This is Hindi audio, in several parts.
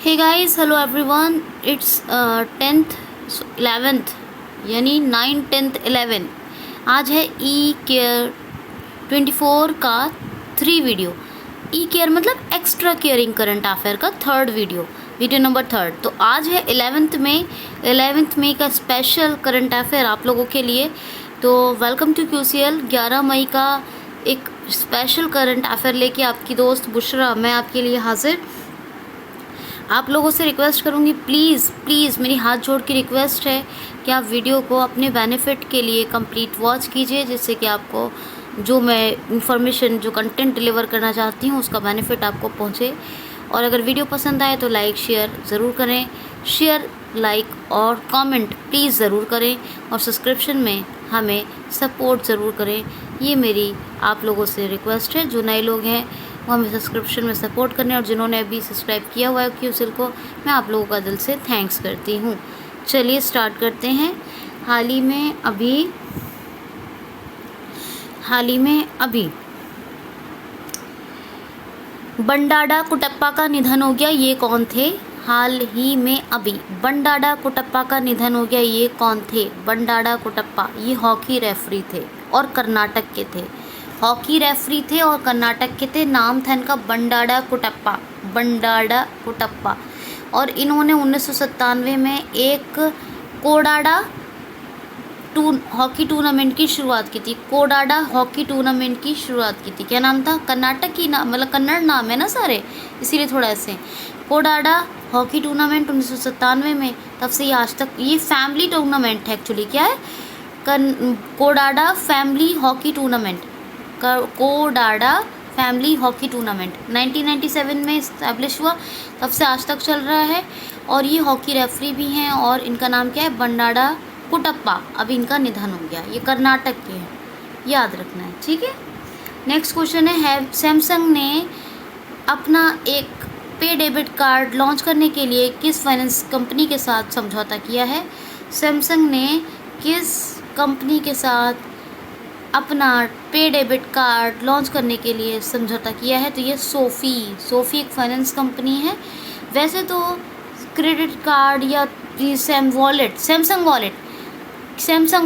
Hey guys, hello everyone. It's 10th 11th यानी 9 10th 11। आज है ई केयर 24 का 3 वीडियो। ई केयर मतलब एक्स्ट्रा केयरिंग करंट अफेयर का 3rd वीडियो नंबर 3rd। तो आज है 11th मई का स्पेशल करंट अफेयर आप लोगों के लिए। तो वेलकम टू QCL। 11 मई का एक स्पेशल करंट अफेयर लेके आपकी दोस्त बुशरा मैं आपके लिए हाजिर। आप लोगों से रिक्वेस्ट करूँगी, प्लीज़ मेरी हाथ जोड़ के रिक्वेस्ट है कि आप वीडियो को अपने बेनिफिट के लिए कंप्लीट वॉच कीजिए, जिससे कि आपको जो मैं इंफॉर्मेशन जो कंटेंट डिलीवर करना चाहती हूँ उसका बेनिफिट आपको पहुँचे। और अगर वीडियो पसंद आए तो लाइक शेयर ज़रूर करें, लाइक और कमेंट प्लीज़ ज़रूर करें, और सब्सक्रिप्शन में हमें सपोर्ट ज़रूर करें। ये मेरी आप लोगों से रिक्वेस्ट है। जो नए लोग हैं वो हमें सब्सक्रिप्शन में सपोर्ट करने, और जिन्होंने अभी सब्सक्राइब किया हुआ है QCL को, मैं आप लोगों का दिल से थैंक्स करती हूँ। चलिए स्टार्ट करते हैं। हाल ही में अभी बंडारा कुटप्पा का निधन हो गया। ये कौन थे? हाल ही में अभी बंडारा कुटप्पा का निधन हो गया। ये कौन थे? बंडारा कुटप्पा ये हॉकी रेफरी थे और कर्नाटक के थे। हॉकी रेफरी थे और कर्नाटक के थे। नाम था इनका बंडारा कुटप्पा। और इन्होंने 1997 में एक कोडाडा हॉकी टूर्नामेंट की शुरुआत की थी। कोडाडा हॉकी टूर्नामेंट की शुरुआत की थी। क्या नाम था? कर्नाटक की नाम, मतलब कन्नड़ नाम है ना सारे, इसीलिए थोड़ा ऐसे। कोडाडा हॉकी टूर्नामेंट 1997 में, तब से ये आज तक ये फैमिली टूर्नामेंट है। एक्चुअली क्या है? Kodada family hockey tournament, Kodada family hockey tournament 1997 में इस्टेब्लिश हुआ, तब से आज तक चल रहा है। और ये हॉकी रेफरी भी हैं, और इनका नाम क्या है? बंडारा कुटप्पा। अभी इनका निधन हो गया। ये कर्नाटक के हैं, याद रखना है, ठीक है। नेक्स्ट क्वेश्चन है सैमसंग ने अपना एक पे डेबिट कार्ड लॉन्च करने के लिए किस फाइनेंस कंपनी के साथ समझौता किया है? सैमसंग ने किस कंपनी के साथ अपना पे डेबिट कार्ड लॉन्च करने के लिए समझौता किया है? तो ये सोफ़ी एक फाइनेंस कंपनी है। वैसे तो क्रेडिट कार्ड या सैमसंग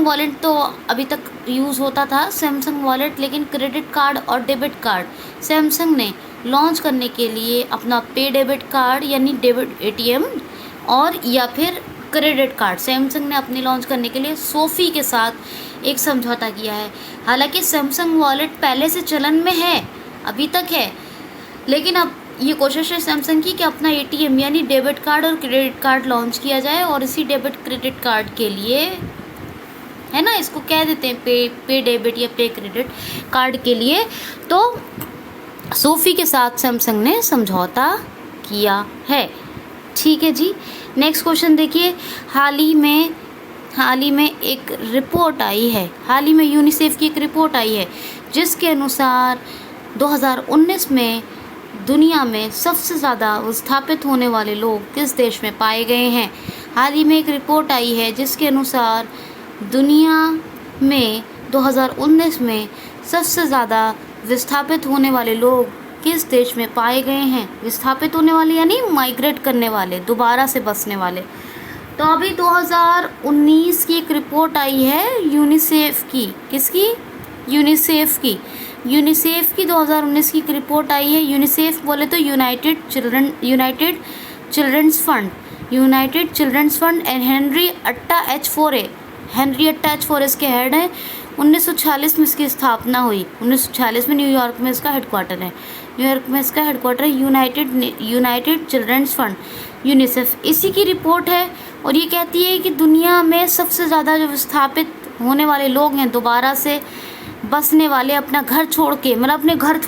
वॉलेट तो अभी तक यूज़ होता था, सैमसंग वॉलेट। लेकिन क्रेडिट कार्ड और डेबिट कार्ड सैमसंग ने लॉन्च करने के लिए अपना पे डेबिट कार्ड यानी डेबिट ATM और या फिर क्रेडिट कार्ड सैमसंग ने अपने लॉन्च करने के लिए सोफ़ी के साथ एक समझौता किया है। हालांकि सैमसंग वॉलेट पहले से चलन में है, अभी तक है, लेकिन अब ये कोशिश है सैमसंग की कि अपना ATM यानी डेबिट कार्ड और क्रेडिट कार्ड लॉन्च किया जाए। और इसी डेबिट क्रेडिट कार्ड के लिए, है ना, इसको कह देते हैं पे डेबिट या पे क्रेडिट कार्ड के लिए, तो सोफ़ी के साथ सैमसंग ने समझौता किया है। ठीक है जी। नेक्स्ट क्वेश्चन देखिए। हाल ही में एक रिपोर्ट आई है, हाल ही में यूनिसेफ की एक रिपोर्ट आई है, जिसके अनुसार 2019 में दुनिया में सबसे ज़्यादा विस्थापित होने वाले लोग किस देश में पाए गए हैं? हाल ही में एक रिपोर्ट आई है जिसके अनुसार दुनिया में 2019 में सबसे ज़्यादा विस्थापित होने वाले लोग किस देश में पाए गए हैं? विस्थापित होने वाले यानी माइग्रेट करने वाले, दोबारा से बसने वाले। तो अभी 2019 की एक रिपोर्ट आई है यूनिसेफ की। किसकी? यूनिसेफ की 2019 की एक रिपोर्ट आई है। यूनिसेफ बोले तो United children's fund and Henrietta H. Fore इसके हेड हैं। 1946 में इसकी स्थापना हुई। 1946 में न्यूयॉर्क में इसका हेडक्वार्टर है। यूनाइटेड चिल्ड्रंस फंड, यूनिसेफ, इसी की रिपोर्ट है। और ये कहती है कि दुनिया में सबसे ज़्यादा जो विस्थापित होने वाले लोग हैं, दोबारा से बसने वाले, अपना घर छोड़ के, मतलब अपने घर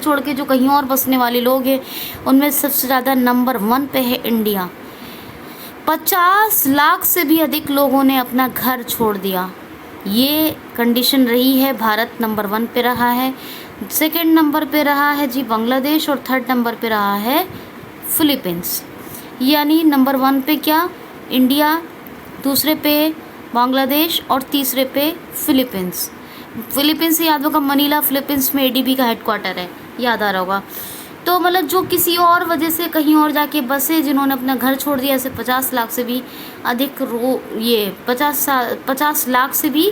छोड़ के जो कहीं और बसने वाले लोग हैं, उनमें सबसे ज़्यादा नंबर 1 पे है इंडिया। 50 लाख से भी अधिक लोगों ने अपना घर छोड़ दिया। ये कंडीशन रही है। भारत नंबर 1 पे रहा है, सेकंड नंबर पे रहा है जी बांग्लादेश, और थर्ड नंबर पे रहा है फिलीपींस। यानी नंबर 1 पे क्या? इंडिया, दूसरे पे बांग्लादेश और तीसरे पे फिलीपींस से याद होगा, मनीला फिलीपींस में ADB का हेडक्वार्टर है, याद आ रहा होगा। तो मतलब जो किसी और वजह से कहीं और जाके बसे, जिन्होंने अपना घर छोड़ दिया, ऐसे 50 लाख से भी अधिक 50 लाख से भी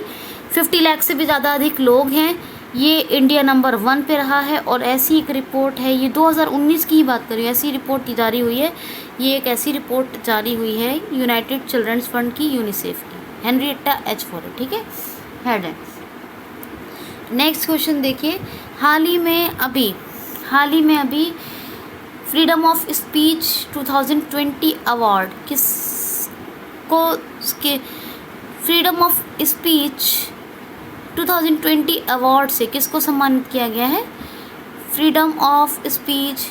50 लाख से भी ज़्यादा अधिक लोग हैं। ये इंडिया नंबर 1 पे रहा है। और ऐसी एक रिपोर्ट है, ये 2019 की ही बात करूँ, ऐसी रिपोर्ट जारी हुई है। ये एक ऐसी रिपोर्ट जारी हुई है यूनाइटेड चिल्ड्रंस फंड की, यूनिसेफ की, हेनरिएटा एच फॉरेल, ठीक है, हेड है। नेक्स्ट क्वेश्चन देखिए, हाल ही में अभी फ्रीडम ऑफ स्पीच 2020 अवार्ड किसको, फ्रीडम ऑफ स्पीच 2020 अवार्ड से किसको सम्मानित किया गया है? फ्रीडम ऑफ स्पीच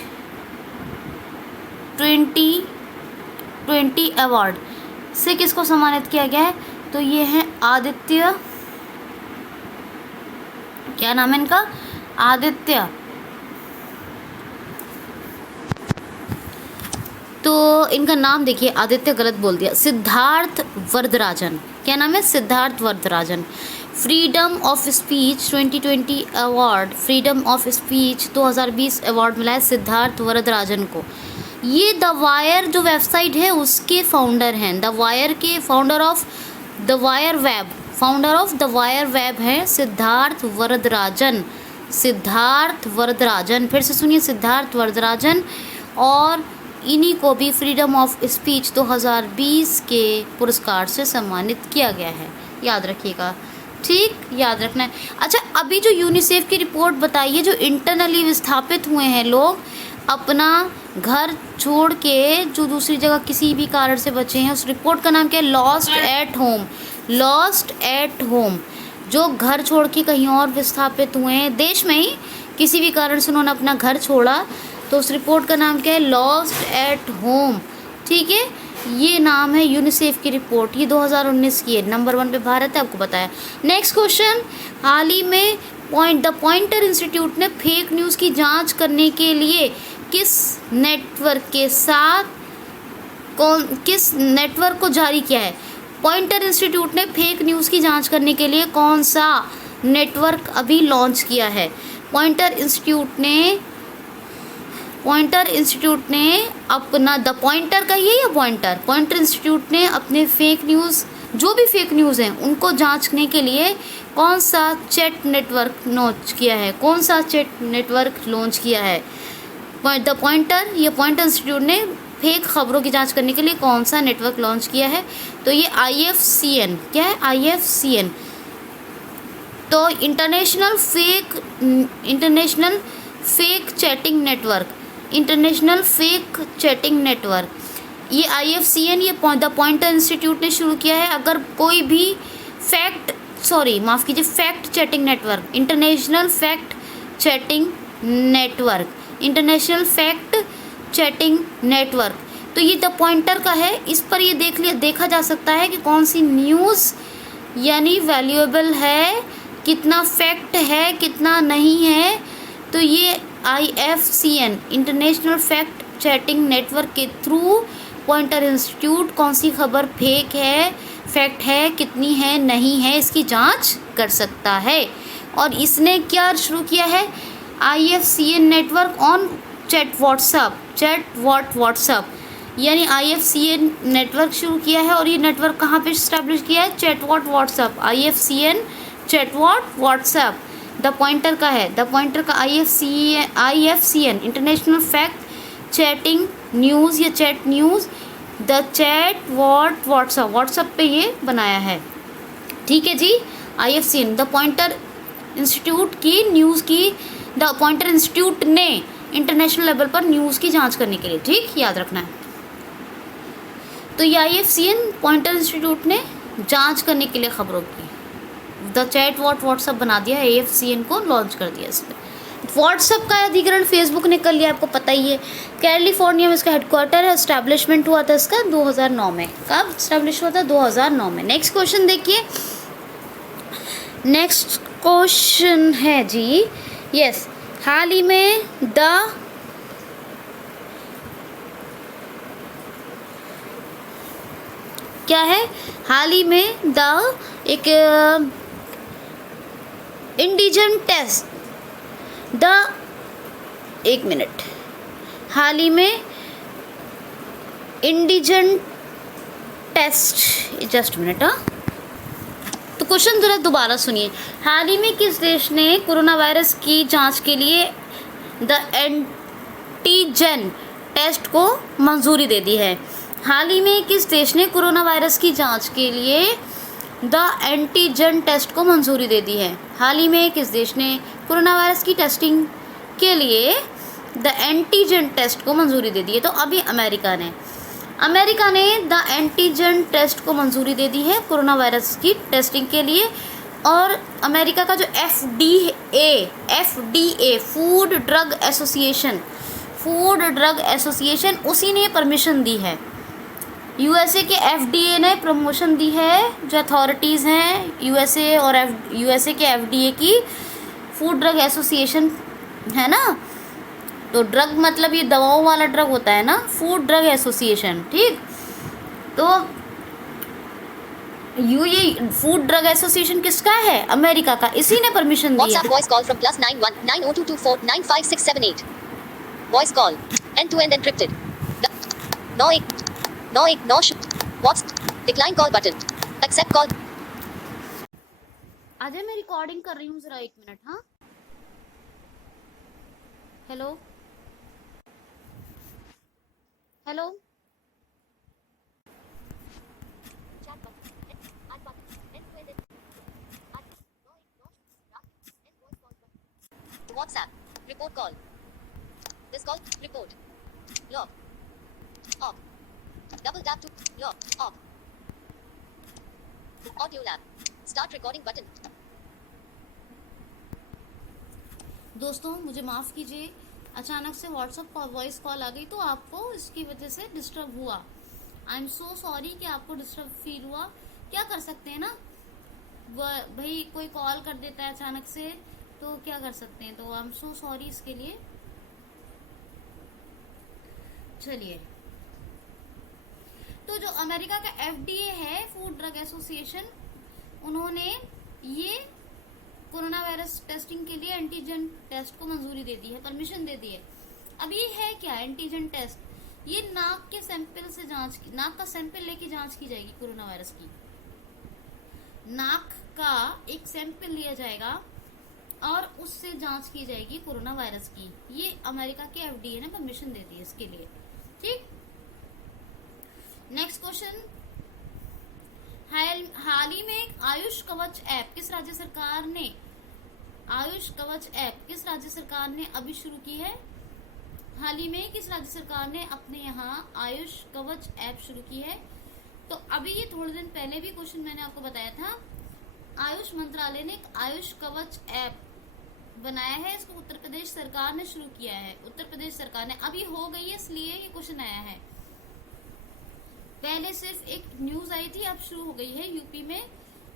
2020 अवार्ड से किसको सम्मानित किया गया है? तो ये है आदित्य, क्या नाम है इनका? आदित्य, तो इनका नाम देखिए, आदित्य गलत बोल दिया, सिद्धार्थ वरदराजन। क्या नाम है? Siddharth Varadarajan. Freedom of speech 2020 award, freedom of speech 2020 award मिला है सिद्धार्थ वरदराजन को। ये द वायर जो वेबसाइट है उसके फाउंडर हैं, द वायर के founder of the wire web, founder of the wire web है सिद्धार्थ वरदराजन। सिद्धार्थ वरदराजन, फिर से सुनिए, सिद्धार्थ वरदराजन। और इन्हीं को भी फ्रीडम ऑफ स्पीच 2020 के पुरस्कार से सम्मानित किया गया है, याद रखिएगा, ठीक, याद रखना है। अच्छा, अभी जो यूनिसेफ की रिपोर्ट बताई है, जो इंटरनली विस्थापित हुए हैं लोग, अपना घर छोड़ के जो दूसरी जगह किसी भी कारण से बचे हैं, उस रिपोर्ट का नाम क्या है? Lost at home. Lost at home, जो घर छोड़ के कहीं और विस्थापित हुए हैं, देश में ही किसी भी कारण से उन्होंने अपना घर छोड़ा, तो उस रिपोर्ट का नाम क्या है? लॉस्ट एट होम, ठीक है, ये नाम है यूनिसेफ की रिपोर्ट। ये 2019 की है, नंबर 1 पे भारत है, आपको बताया। नेक्स्ट क्वेश्चन, हाल ही में द पॉइंटर इंस्टीट्यूट ने फेक न्यूज़ की जांच करने के लिए किस नेटवर्क को जारी किया है? पॉइंटर इंस्टीट्यूट ने फेक न्यूज़ की जांच करने के लिए कौन सा नेटवर्क अभी लॉन्च किया है? पॉइंटर इंस्टीट्यूट ने अपना, द पॉइंटर का ही है या पॉइंटर इंस्टीट्यूट ने अपने फेक न्यूज़, जो भी फेक न्यूज़ हैं उनको जांचने के लिए कौन सा चैट नेटवर्क लॉन्च किया है? कौन सा चैट नेटवर्क लॉन्च किया है? द पॉइंटर, ये पॉइंटर इंस्टीट्यूट ने फेक खबरों की जांच करने के लिए कौन सा नेटवर्क लॉन्च किया है? तो ये IFCN, क्या है? IFCN, तो इंटरनेशनल फेक चैटिंग नेटवर्क, ये IFCN, ये द पॉइंटर इंस्टीट्यूट ने शुरू किया है। अगर कोई भी fact checking network, international fact chatting network, तो ये द पॉइंटर का है। इस पर ये देखा जा सकता है कि कौन सी न्यूज़ यानी वैल्यूएबल है, कितना फैक्ट है, कितना नहीं है। तो ये IFCN, international fact chatting network के थ्रू पॉइंटर इंस्टीट्यूट कौन सी खबर फेक है, फैक्ट है, कितनी है, नहीं है, इसकी जांच कर सकता है। और इसने क्या शुरू किया है? IFCN नेटवर्क ऑन व्हाट्सअप, यानी IFCN नेटवर्क शुरू किया है। और ये नेटवर्क कहाँ पे इस्टेब्लिश किया है? WhatsApp, IFCN WhatsApp, the Poynter का है, द पॉइंटर का IFCN international fact chatting news या चैट न्यूज़, द व्हाट्सअप पे ये बनाया है, ठीक है जी। IFCN, द पॉइंटर इंस्टीट्यूट की न्यूज़ की, द पॉइंटर इंस्टीट्यूट ने इंटरनेशनल लेवल पर न्यूज़ की जांच करने के लिए, ठीक, याद रखना है। तो ये IFCN पॉइंटर इंस्टीट्यूट ने जांच करने के लिए खबरों की द व्हाट्सअप बना दिया, IFCN को लॉन्च कर दिया। इस पर व्हाट्सअप का अधिग्रहण फेसबुक ने कर लिया, आपको पता ही है। कैलिफोर्निया में इसका हेडक्वार्टर है, एस्टैब्लिशमेंट हुआ था इसका 2009 में। कब एस्टैब्लिश हुआ था? 2009 में। नेक्स्ट क्वेश्चन देखिए, नेक्स्ट क्वेश्चन है जी, यस, हाल ही में क्या है? हाल ही में एक इंडिजन टेस्ट, एक मिनट, हाल ही में इंडिजन टेस्ट, जस्ट मिनट, तो क्वेश्चन जरा दोबारा सुनिए। हाल ही में किस देश ने कोरोना वायरस की जांच के लिए द एंटीजन टेस्ट को मंजूरी दे दी है? हाल ही में किस देश ने कोरोना वायरस की जांच के लिए द एंटीजन टेस्ट को मंजूरी दे दी है? हाल ही में किस देश ने कोरोना वायरस की टेस्टिंग के लिए द एंटीजन टेस्ट को मंजूरी दे दी है? तो अभी अमेरिका ने द एंटीजन टेस्ट को मंजूरी दे दी है कोरोना वायरस की टेस्टिंग के लिए। और अमेरिका का जो FDA फूड ड्रग एसोसिएशन उसी ने परमिशन दी है। यूएसए के FDA ने प्रमोशन दी है, जो अथॉरिटीज़ हैं यूएसए और यूएसए के FDA की फूड ड्रग एसोसिएशन है ना, तो ड्रग मतलब ये दवाओं वाला ड्रग होता है ना, फूड ड्रग एसोसिएशन, ठीक। तो ये फूड ड्रग एसोसिएशन किसका है? अमेरिका का, इसी ने परमिशन दी है। WhatsApp voice call from +91 90224 95678 voice call end to end encrypted 9191 whats decline call button accept call. आज मैं रिकॉर्डिंग कर रही हूँ, जरा 1 मिनट। हाँ, hello hello, WhatsApp report call this call report log off double tap to log off audio lab start recording button। दोस्तों मुझे माफ़ कीजिए, अचानक से व्हाट्सएप पर वॉइस कॉल आ गई तो आपको इसकी वजह से डिस्टर्ब हुआ। आई एम सो सॉरी कि आपको डिस्टर्ब फील हुआ। क्या कर सकते हैं ना, भाई कोई कॉल कर देता है अचानक से तो क्या कर सकते हैं, तो आई एम सो सॉरी इसके लिए। चलिए, तो जो अमेरिका का FDA है, फूड ड्रग एसोसिएशन, उन्होंने ये कोरोना वायरस टेस्टिंग के लिए एंटीजन टेस्ट को मंजूरी दे दी है, परमिशन दे दी है। अब ये है क्या एंटीजन टेस्ट? ये नाक के सैंपल से नाक का सैंपल लेके जांच की जाएगी कोरोना वायरस की। नाक का एक सैंपल लिया जाएगा और उससे जांच की जाएगी कोरोना वायरस की। ये अमेरिका के FDA ने परमिशन दे दी है इसके लिए, ठीक। नेक्स्ट क्वेश्चन, हाल ही में आयुष कवच ऐप किस राज्य सरकार ने अभी शुरू की है? हाल ही में किस राज्य सरकार ने अपने यहाँ आयुष कवच ऐप शुरू की है? तो अभी ये थोड़े दिन पहले भी क्वेश्चन मैंने आपको बताया था, आयुष मंत्रालय ने एक आयुष कवच ऐप बनाया है, इसको उत्तर प्रदेश सरकार ने शुरू किया है। उत्तर प्रदेश सरकार ने, अभी हो गई है इसलिए ये क्वेश्चन आया है। पहले सिर्फ एक न्यूज आई थी, अब शुरू हो गई है यूपी में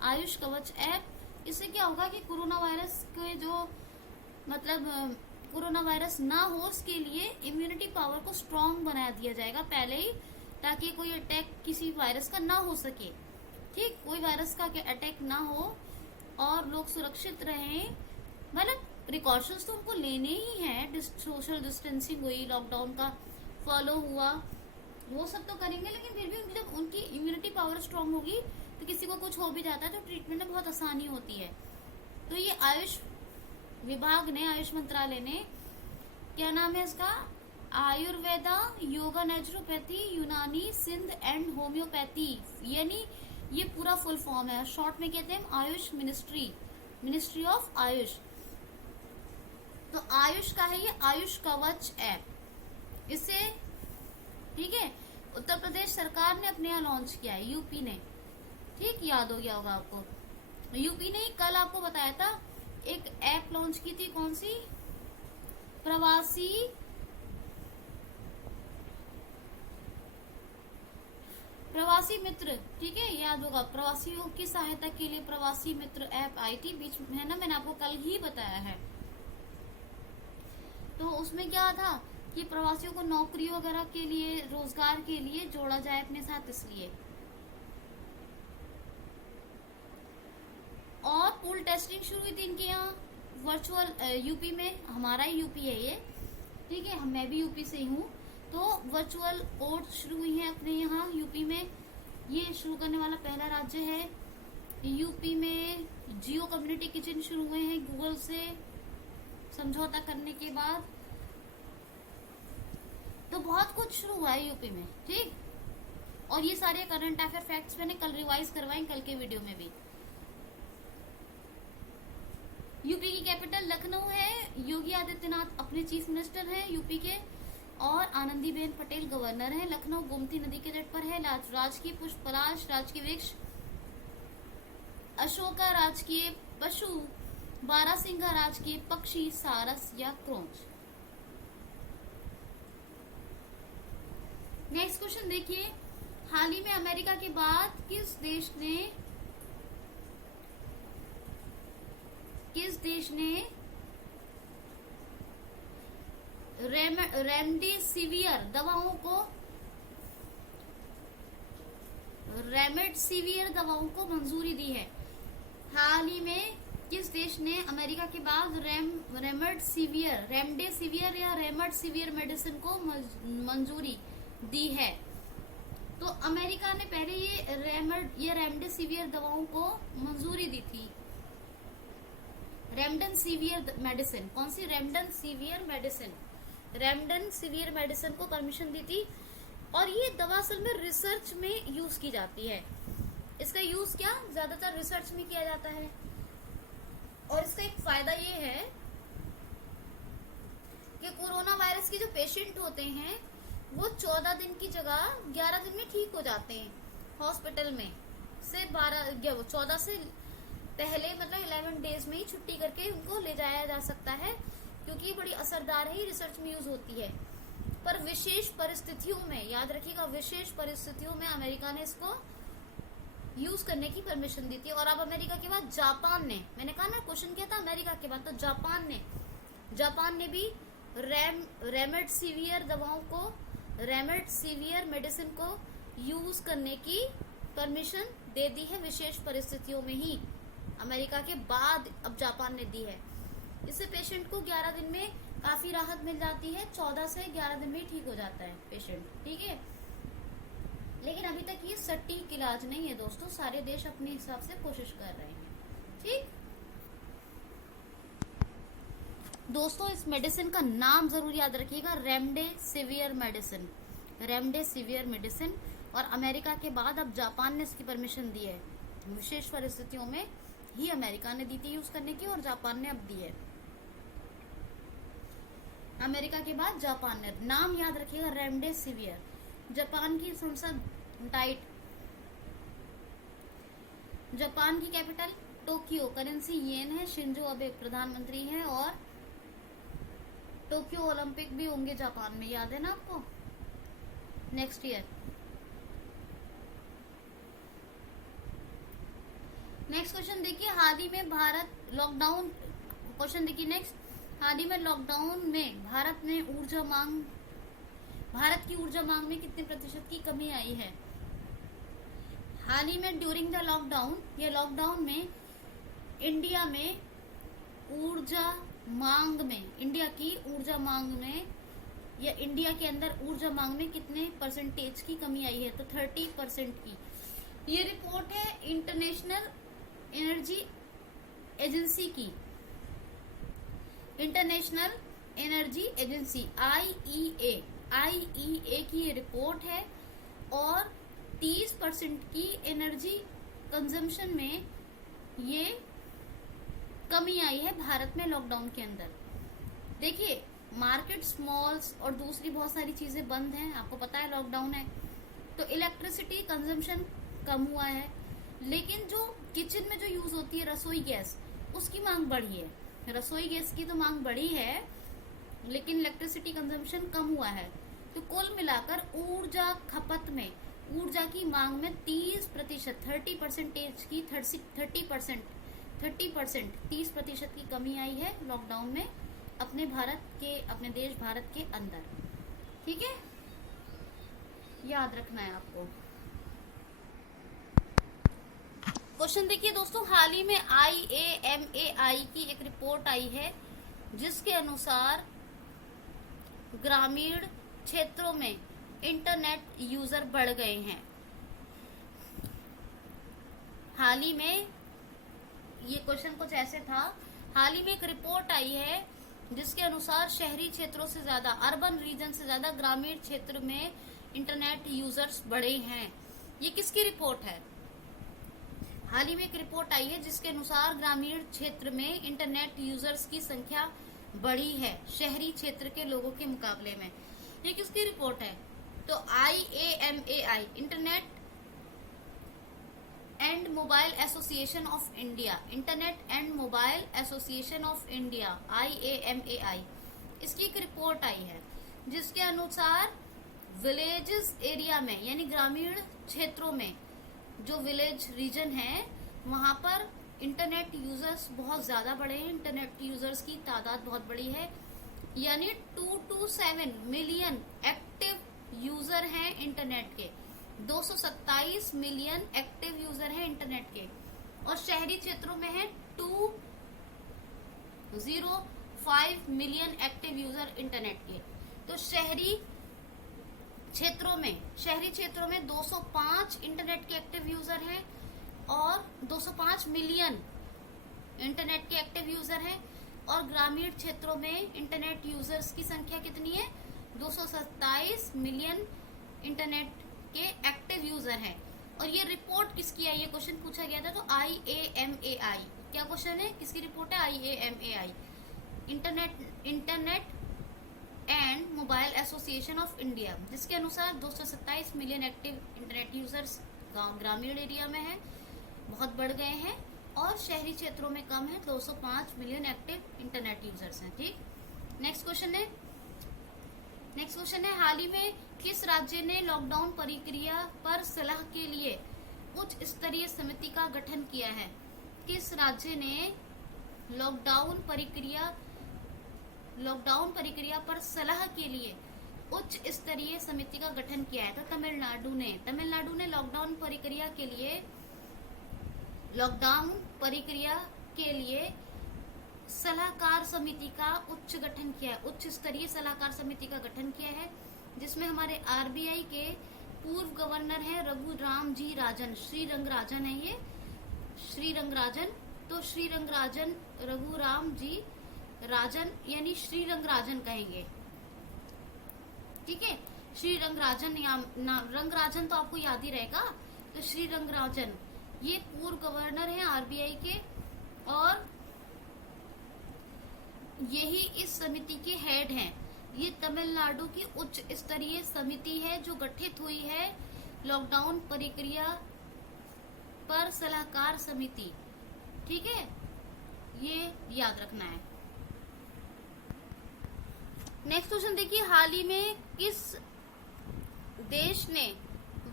आयुष कवच ऐप। इससे क्या होगा कि कोरोना वायरस के जो मतलब कोरोना वायरस ना हो उसके लिए इम्यूनिटी पावर को स्ट्रांग बना दिया जाएगा पहले ही, ताकि कोई अटैक किसी वायरस का ना हो सके, ठीक। कोई वायरस का अटैक ना हो और लोग सुरक्षित रहें। मतलब प्रिकॉशंस तो उनको लेने ही हैं, सोशल डिस्टेंसिंग हुई, लॉकडाउन का फॉलो हुआ, वो सब तो करेंगे, लेकिन फिर भी जब उनकी इम्यूनिटी पावर स्ट्रांग होगी तो किसी को कुछ हो भी जाता है तो ट्रीटमेंट में बहुत आसानी होती है। तो ये आयुष विभाग ने, आयुष मंत्रालय ने, क्या नाम है इसका, आयुर्वेदा, योगा, नेचुरोपैथी, यूनानी, सिंध एंड होम्योपैथी, यानी ये पूरा फुल फॉर्म है। शॉर्ट में कहते हैं आयुष मिनिस्ट्री ऑफ आयुष। तो आयुष का है ये आयुष कवच ऐप, इससे, ठीक है, उत्तर प्रदेश सरकार ने अपने यहाँ लॉन्च किया है, यूपी ने, ठीक, याद हो गया होगा आपको। यूपी ने कल आपको बताया था एक ऐप लॉन्च की थी, कौन सी, प्रवासी मित्र, ठीक है, याद होगा, प्रवासियों की सहायता के लिए प्रवासी मित्र ऐप आई थी बीच में, है ना, मैंने आपको कल ही बताया है। तो उसमें क्या था कि प्रवासियों को नौकरी वगैरह के लिए, रोजगार के लिए जोड़ा जाए अपने साथ, इसलिए। और पूल टेस्टिंग शुरू हुई थी इनके यहाँ वर्चुअल, यूपी में, हमारा ही यूपी है ये, ठीक है, मैं भी यूपी से ही हूँ। तो वर्चुअल ओट्स शुरू हुई हैं अपने यहाँ यूपी में। ये शुरू करने वाला पहला राज्य है। यूपी में जियो कम्युनिटी किचन शुरू हुए हैं गूगल से समझौता करने के बाद। तो बहुत कुछ शुरू हुआ है यूपी में, ठीक। और ये सारे करंट अफेयर फैक्ट्स मैंने कल रिवाइज करवाए कल के वीडियो में भी। यूपी की कैपिटल लखनऊ है। योगी आदित्यनाथ अपने चीफ मिनिस्टर हैं यूपी के, और आनंदीबेन पटेल गवर्नर हैं। लखनऊ गोमती नदी के तट पर है। राजकीय पुष्प पलाश, राजकीय वृक्ष अशोका, राजकीय पशु बारहसिंगा, राजकीय पक्षी सारस या क्रोंच। नेक्स्ट क्वेश्चन देखिए, हाल ही में अमेरिका के बाद किस देश ने रेमडेसिवियर दवाओं को मंजूरी दी है? हाल ही में किस देश ने अमेरिका के बाद रेमडेसिवियर या रेमडेसिवियर मेडिसिन को मंजूरी दी है? तो अमेरिका ने पहले ये रेमडेसिवियर दवाओं को मंजूरी दी थी। रेमडेसिवियर मेडिसिन, कौन सी? रेमडेसिवियर मेडिसिन को परमिशन दी थी। और ये दवा असल में रिसर्च में यूज की जाती है। इसका यूज क्या ज्यादातर रिसर्च में किया जाता है। और इसका एक फायदा ये है कि कोरोना वायरस के जो पेशेंट होते हैं वो 14 दिन की जगह 11 दिन में ठीक हो जाते हैं हॉस्पिटल में से। 14 से पहले मतलब 11 डेज में ही छुट्टी करके उनको ले जाया जा सकता है, क्योंकि ये बड़ी असरदार है, रिसर्च में यूज होती है। पर विशेष परिस्थितियों में, याद रखिएगा, विशेष परिस्थितियों में अमेरिका ने इसको यूज करने की परमिशन दी थी। और अब अमेरिका के बाद जापान ने, मैंने कहा ना क्वेश्चन किया था अमेरिका के बाद, तो जापान ने भी रेमडेसिवियर मेडिसिन को यूज करने की परमिशन दे दी है विशेष परिस्थितियों में ही। अमेरिका के बाद अब जापान ने दी है। इससे पेशेंट को 11 दिन में काफी राहत मिल जाती है। 14 से 11 दिन में ठीक हो जाता है पेशेंट, ठीक है। लेकिन अभी तक ये सटीक इलाज नहीं है दोस्तों, सारे देश अपने हिसाब से कोशिश कर रहे हैं, ठीक। दोस्तों इस मेडिसिन का नाम जरूर याद रखिएगा, रेमडेसिवियर मेडिसिन। और अमेरिका के बाद अब जापान ने इसकी परमिशन दी है। विशेष परिस्थितियों में ही अमेरिका ने दी थी यूज करने की, और जापान ने अब दी है। अमेरिका के बाद जापान ने, नाम याद रखिएगा रेमडेसिवियर। जापान की संसद डाइट, जापान की कैपिटल टोक्यो, करेंसी येन है। शिंजो अबे प्रधानमंत्री हैं, और टोक्यो ओलंपिक भी होंगे जापान में, याद है ना आपको, नेक्स्ट ईयर। नेक्स्ट क्वेश्चन देखिए, हाल ही में भारत लॉकडाउन, क्वेश्चन देखिए नेक्स्ट, हाल ही में लॉकडाउन में भारत की ऊर्जा मांग में कितने प्रतिशत की कमी आई है? हाल ही में ड्यूरिंग द लॉकडाउन, ये लॉकडाउन में इंडिया में ऊर्जा मांग में, इंडिया की ऊर्जा मांग में, या इंडिया के अंदर ऊर्जा मांग में कितने परसेंटेज की कमी आई है? तो 30% की। ये रिपोर्ट है इंटरनेशनल एनर्जी एजेंसी की, इंटरनेशनल एनर्जी एजेंसी IEA की ये रिपोर्ट है। और 30% की एनर्जी कंजम्पशन में ये कमी आई है भारत में लॉकडाउन के अंदर। देखिए मार्केट्स, मॉल्स और दूसरी बहुत सारी चीजें बंद हैं, आपको पता है लॉकडाउन है, तो इलेक्ट्रिसिटी कंजम्पशन कम हुआ है। लेकिन जो किचन में जो यूज होती है रसोई गैस, उसकी मांग बढ़ी है। रसोई गैस की तो मांग बढ़ी है, लेकिन इलेक्ट्रिसिटी कंजम्पशन कम हुआ है। तो कुल मिलाकर ऊर्जा खपत में, ऊर्जा की मांग में 30% की कमी आई है लॉकडाउन में अपने देश भारत के अंदर, ठीक है, याद रखना है आपको। क्वेश्चन देखिए दोस्तों, हाल ही में IAMAI की एक रिपोर्ट आई है जिसके अनुसार ग्रामीण क्षेत्रों में इंटरनेट यूजर बढ़ गए हैं। हाल ही में, ये क्वेश्चन कुछ ऐसे था, हाल ही में एक रिपोर्ट आई है जिसके अनुसार शहरी क्षेत्रों से ज्यादा, अर्बन रीजन से ज्यादा ग्रामीण क्षेत्र में इंटरनेट यूजर्स बढ़े हैं। ये किसकी रिपोर्ट है? हाल ही में एक रिपोर्ट आई है जिसके अनुसार ग्रामीण क्षेत्र में इंटरनेट यूजर्स की संख्या बढ़ी है शहरी क्षेत्र के लोगों के मुकाबले में। ये किसकी रिपोर्ट है? तो IAMAI, internet and mobile association of India, internet and mobile association of India, IAMAI, इसकी एक रिपोर्ट आई है जिसके अनुसार विलेजेस एरिया में, यानी ग्रामीण क्षेत्रों में, जो विलेज रीजन है वहां पर इंटरनेट यूजर्स बहुत ज्यादा बढ़े हैं। इंटरनेट यूजर्स की तादाद बहुत बड़ी है, यानी 2 to 7 मिलियन एक्टिव यूजर हैं इंटरनेट के। 227 मिलियन एक्टिव यूजर हैं इंटरनेट के, और शहरी क्षेत्रों में है 205 मिलियन एक्टिव यूजर इंटरनेट के। तो शहरी क्षेत्रों में 205 इंटरनेट के एक्टिव यूजर हैं और 205 मिलियन इंटरनेट के एक्टिव यूजर हैं, और ग्रामीण क्षेत्रों में इंटरनेट यूजर्स की संख्या कितनी है? 227 मिलियन इंटरनेट के एक्टिव यूजर हैं। और ये रिपोर्ट किसकी है? ये क्वेश्चन पूछा गया था, तो IAMAI। क्या क्वेश्चन है? किसकी रिपोर्ट है? IAMAI, internet and mobile association of India, जिसके अनुसार 227 मिलियन एक्टिव इंटरनेट यूजर्स ग्रामीण एरिया में है, बहुत बढ़ गए हैं, और शहरी क्षेत्रों में कम है, 205 मिलियन एक्टिव इंटरनेट यूजर्स हैं। ठीक, नेक्स्ट क्वेश्चन है हाल ही में किस राज्य ने लॉकडाउन प्रक्रिया पर सलाह के लिए उच्च स्तरीय समिति का गठन किया है? किस राज्य ने लॉकडाउन प्रक्रिया पर सलाह के लिए उच्च स्तरीय समिति का गठन किया है? तो तमिलनाडु ने लॉकडाउन प्रक्रिया के लिए सलाहकार समिति का उच्च स्तरीय सलाहकार समिति का गठन किया है, जिसमें हमारे RBI के पूर्व गवर्नर हैं रघुराम जी राजन, श्रीरंगराजन है ये, श्रीरंगराजन। तो श्रीरंगराजन, रघुराम जी राजन, यानी श्रीरंगराजन कहेंगे। ठीक है, श्रीरंगराजन, रंगराजन तो आपको याद ही रहेगा। तो श्रीरंगराजन ये पूर्व गवर्नर हैं RBI के, और यही इस समिति के हेड हैं। ये तमिलनाडु की उच्च स्तरीय समिति है जो गठित हुई है, लॉकडाउन प्रक्रिया पर सलाहकार समिति। ठीक है, ये याद रखना है। नेक्स्ट क्वेश्चन देखिए, हाल ही में किस देश ने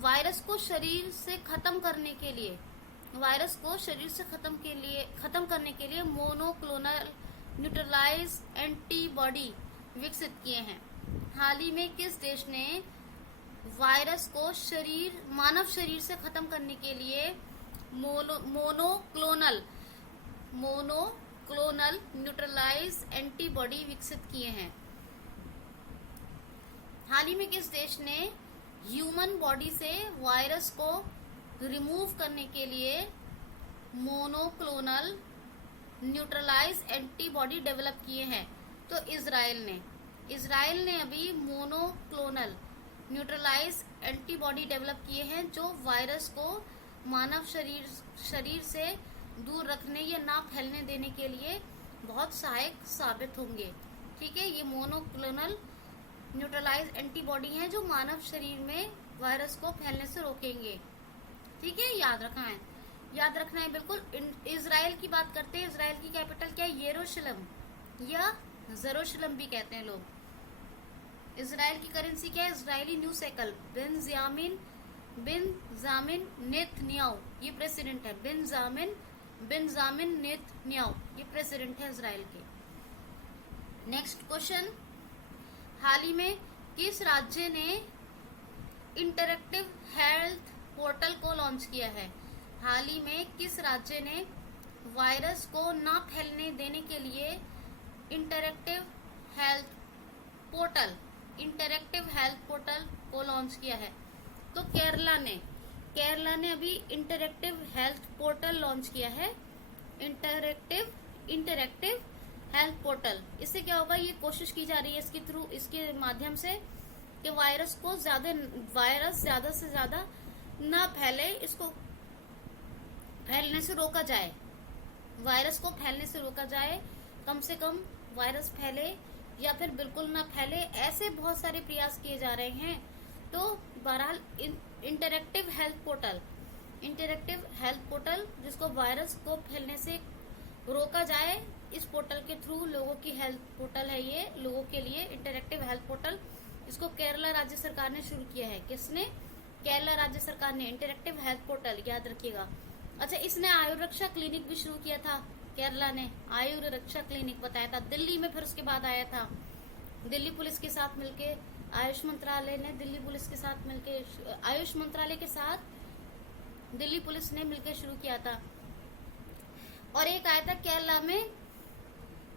वायरस को शरीर से खत्म करने के लिए मोनोक्लोनल न्यूट्रलाइज एंटीबॉडी विकसित किए हैं? हाल ही में किस देश ने वायरस को मानव शरीर से खत्म करने के लिए मोनोक्लोनल न्यूट्रलाइज एंटीबॉडी विकसित किए हैं? हाल ही में किस देश ने ह्यूमन बॉडी से वायरस को रिमूव करने के लिए मोनोक्लोनल न्यूट्रलाइज एंटीबॉडी डेवलप किए हैं? तो इजराइल ने अभी मोनोक्लोनल न्यूट्रलाइज एंटीबॉडी डेवलप किए हैं, जो वायरस को मानव शरीर से दूर रखने या ना फैलने देने के लिए बहुत सहायक साबित होंगे। ठीक है, ये मोनोक्लोनल न्यूट्रलाइज एंटीबॉडी हैं जो मानव शरीर में वायरस को फैलने से रोकेंगे। ठीक है, याद रखना है बिल्कुल। इजराइल की बात करते हैं। इजराइल की कैपिटल क्या है? यरूशलेम या जेरूशलेम भी कहते हैं लोग। इजराइल की करेंसी क्या है? Israeli new shackle. Benjamin Netanyahu ये प्रेसिडेंट है। बेंजामिन नेतन्याहू ये प्रेसिडेंट है इजराइल के। नेक्स्ट क्वेश्चन, हाल ही में किस राज्य ने इंटरैक्टिव हेल्थ पोर्टल को लॉन्च किया है? हाल ही में किस राज्य ने वायरस को न फैलने देने के लिए interactive health portal interactive health portal को लॉन्च किया है? तो केरला ने अभी इंटरेक्टिव हेल्थ पोर्टल लॉन्च किया है। Interactive health portal. इससे क्या होगा, ये कोशिश की जा रही है इसके माध्यम से कि वायरस ज्यादा से ज्यादा ना फैले, इसको फैलने से रोका जाए, वायरस को फैलने से रोका जाए, कम से कम वायरस फैले या फिर बिल्कुल ना फैले, ऐसे बहुत सारे प्रयास किए जा रहे हैं। तो बहरहाल इंटरेक्टिव हेल्थ पोर्टल जिसको वायरस को फैलने से रोका जाए, इस पोर्टल के थ्रू लोगों की हेल्थ पोर्टल है ये, लोगों के लिए इंटरेक्टिव हेल्थ पोर्टल। इसको केरला राज्य सरकार ने शुरू किया है। किसने? केरला राज्य सरकार ने इंटरेक्टिव हेल्थ पोर्टल, याद रखिएगा। अच्छा, इसने आयुर्रक्षा क्लिनिक भी शुरू किया था। केरला ने आयुर्रक्षा क्लिनिक बताया था, दिल्ली में फिर उसके बाद आया था। दिल्ली पुलिस के साथ मिलके आयुष मंत्रालय ने आयुष मंत्रालय के साथ दिल्ली पुलिस ने मिलकर शुरू किया था। और एक आया था केरला में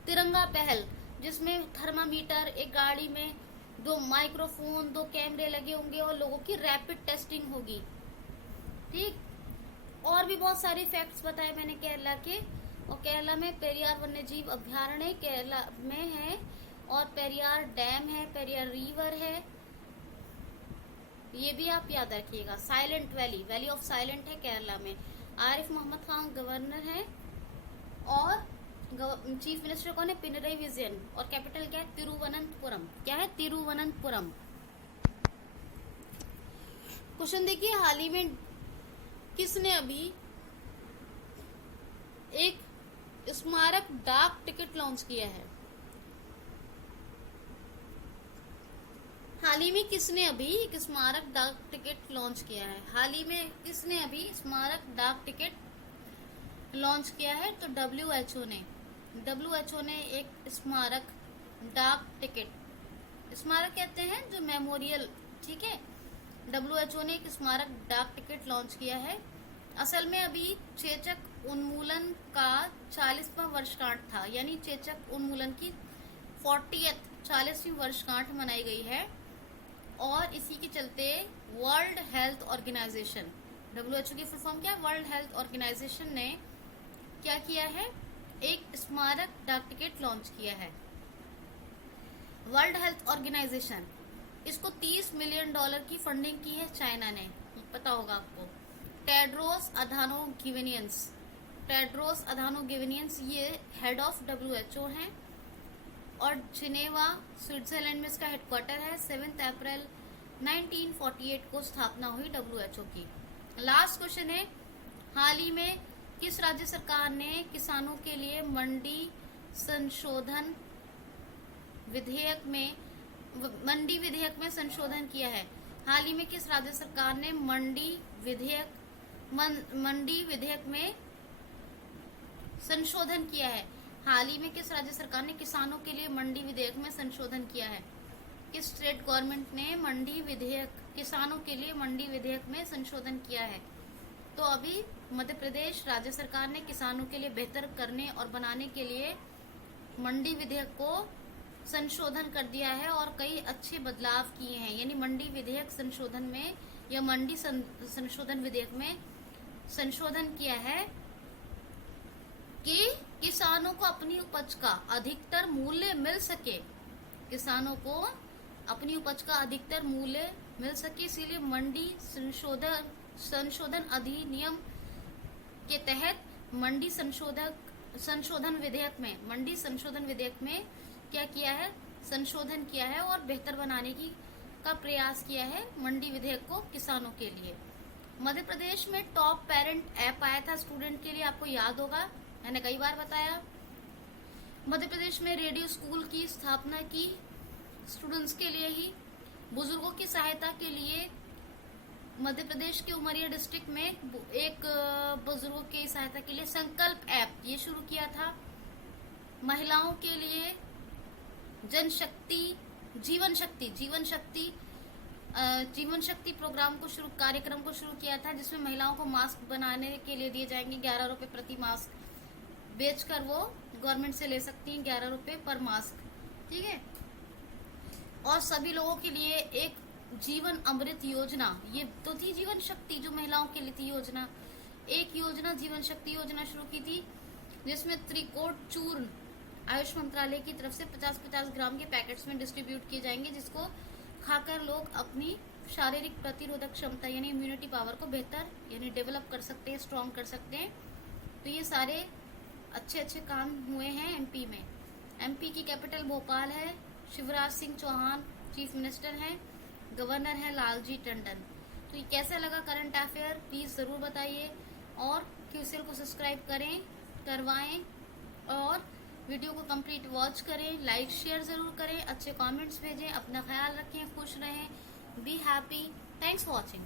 तिरंगा पहल, जिसमें थर्मामीटर, एक गाड़ी में 2 माइक्रोफोन, 2 कैमरे लगे होंगे और लोगों की रैपिड टेस्टिंग होगी। ठीक, और भी बहुत सारे फैक्ट्स बताए मैंने केरला के। और केरला में पेरियार वन्यजीव अभ्यारण्य केरला में है, और पेरियार डैम है, पेरियार रिवर है, ये भी आप याद रखिएगा। साइलेंट वैली ऑफ साइलेंट है केरला में। आरिफ मोहम्मद खान गवर्नर है और चीफ मिनिस्टर कौन है? पिनरई विजयन। और कैपिटल क्या है? तिरुवनंतपुरम। क्या है? तिरुवनंतपुरम। क्वेश्चन देखिए, हाल ही में किसने अभी एक स्मारक डाक टिकट लॉन्च किया है? हाल ही में किसने अभी एक स्मारक डाक टिकट लॉन्च किया है? हाल ही में किसने अभी स्मारक डाक टिकट लॉन्च किया है? तो डब्ल्यूएचओ ने एक स्मारक डाक टिकट, स्मारक कहते हैं जो मेमोरियल, ठीक है। डब्ल्यूएचओ ने एक स्मारक डाक टिकट लॉन्च किया है। असल में अभी चेचक उन्मूलन का 40वां वर्षगांठ था, यानी चेचक उन्मूलन की 40वीं वर्षगांठ मनाई गई है। और इसी के चलते वर्ल्ड हेल्थ ऑर्गेनाइजेशन, डब्ल्यूएचओ की फुल फॉर्म क्या है? वर्ल्ड हेल्थ ऑर्गेनाइजेशन ने क्या किया है? एक स्मारक डाक टिकट लॉन्च किया है। वर्ल्ड हेल्थ ऑर्गेनाइजेशन, इसको $30 मिलियन की फंडिंग की है चाइना ने, पता होगा आपको। टेड्रोस अधानो गिवेनियंस ये हेड ऑफ डब्ल्यूएचओ हैं, और जिनेवा स्विट्जरलैंड में इसका हेडक्वार्टर है। 7 अप्रैल 1948 को स्थापना हुई डब्ल्यूएचओ की। लास्ट क्वेश्चन है, हाल ही में किस राज्य सरकार ने किसानों के लिए मंडी संशोधन विधेयक में संशोधन किया है? हाल ही में किस राज्य सरकार ने मंडी विधेयक में संशोधन किया है? हाल ही में किस राज्य सरकार ने किसानों के लिए मंडी विधेयक में संशोधन किया है? किस स्टेट गवर्नमेंट ने किसानों के लिए मंडी विधेयक में संशोधन किया है? तो अभी मध्य प्रदेश राज्य सरकार ने किसानों के लिए बेहतर करने और बनाने के लिए मंडी विधेयक को संशोधन कर दिया है और कई अच्छे बदलाव किए हैं। यानी मंडी विधेयक संशोधन में या मंडी संशोधन विधेयक में संशोधन किया है कि किसानों को अपनी उपज का अधिकतर मूल्य मिल सके, किसानों को अपनी उपज का अधिकतर मूल्य मिल सके। इसीलिए मंडी संशोधन अधिनियम के तहत मंडी संशोधन विधेयक में क्या किया है? संशोधन किया है और बेहतर बनाने का प्रयास किया है मंडी विधेयक को किसानों के लिए। मध्य प्रदेश में टॉप पेरेंट ऐप आया था स्टूडेंट के लिए, आपको याद होगा, मैंने कई बार बताया। मध्य प्रदेश में रेडियो स्कूल की स्थापना की स्टूडेंट्स के लिए ही। बुजुर्गों की सहायता के लिए मध्य प्रदेश के उमरिया डिस्ट्रिक्ट में एक बुजुर्गों की सहायता के लिए संकल्प ऐप ये शुरू किया था। महिलाओं के लिए जीवन शक्ति कार्यक्रम को शुरू किया था, जिसमें महिलाओं को मास्क बनाने के लिए दिए जाएंगे 11 रुपए प्रति मास्क, बेचकर वो गवर्नमेंट से ले सकती हैं 11 रुपए पर मास्क, ठीक है। और सभी लोगों के लिए एक जीवन अमृत योजना, ये तो थी जीवन शक्ति जो महिलाओं के लिए थी योजना। एक योजना जीवन शक्ति योजना शुरू की थी जिसमें त्रिकोट चूर्ण आयुष मंत्रालय की तरफ से 50-50 ग्राम के पैकेट्स में डिस्ट्रीब्यूट किए जाएंगे, जिसको खाकर लोग अपनी शारीरिक प्रतिरोधक क्षमता यानी इम्यूनिटी पावर को बेहतर यानी डेवलप कर सकते हैं, स्ट्रॉन्ग कर सकते हैं। तो ये सारे अच्छे अच्छे काम हुए हैं एमपी में। एमपी की कैपिटल भोपाल है। शिवराज सिंह चौहान चीफ मिनिस्टर हैं। गवर्नर है लालजी टंडन। तो ये कैसा लगा करंट अफेयर प्लीज जरूर बताइए, और क्यूसीएल को सब्सक्राइब करें, करवाएं, और वीडियो को कंप्लीट वॉच करें, लाइक शेयर जरूर करें, अच्छे कमेंट्स भेजें, अपना ख्याल रखें, खुश रहें, be happy. Thanks for watching.